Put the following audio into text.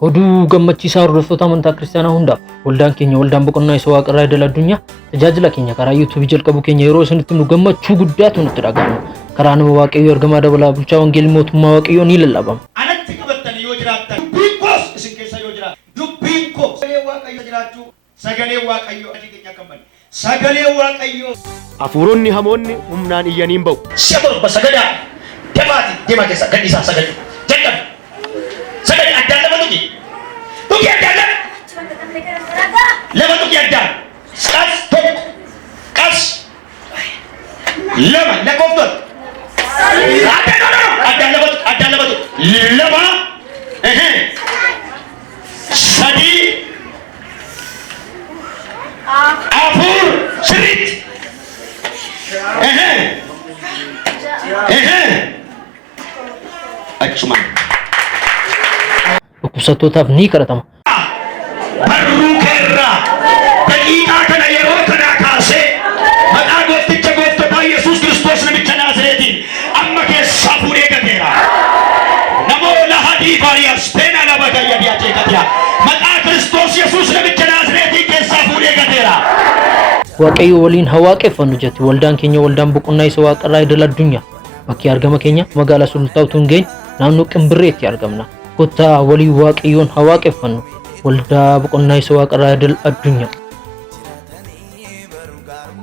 Oduu gammachiisaa hordoftoota amantaa kiristaanaa hundaaf waldaan keenya waldaan boqonnaa isa waaqarraa idil addunyaa tajaajila keenya karaa YouTube jalqabu keenya yeroo isinitti nu gammachuu guddaatu nutti dhaga'ama. Karaa nama waaqayyoo ergamaa dabalaa bulchaa wangeelii mootummaa waaqayyoo ni lallabama. Anatti qabatanii yoo jiraattan dubbiin isin keessa yoo jiraatu dubbiin koo sagalee waaqayyoo jiraachuu sagalee waaqayyoo adii keenya qabban sagalee waaqayyoo hafuuronni hamoonni humnaan iyyaniin ba'u. Shabarba sagadaa deemaa keessa gadhiisaa sagalee jalqabe sagalee addaan lama tuki addaan lama tuki addaan qas tokko qas lama lakkooftoon addaan lama lama sadii afur sirriit achumaan dhukkubsattootaaf ni kadhatama. Barruu keerraa daqiiqaa kana yeroo kanaa kaasee maqaa goofticha gooftotaa Yesuus Kiristoos namicha Naazreetiin amma keessaa fuudhee gateera. Namoota hadii baay'aas beena lama gayyadii ajeekateera. Maqaa Kiristoos Yesuus namicha Naazreetiin keessaa fuudhee gateera. Waaqayyo waliin haa waaqeffannu jetti waldaan keenya waldaan boqonnaa isa waaqarraa idil addunyaa. Bakki argama keenya magaalaa Sulultaa utuu hin geenye naannoo Qimbirreetti argamna. Kottaa walii waaqayyoon haa waaqeffannu waldaa boqonnaa isa waaqarraa idil addunyaa.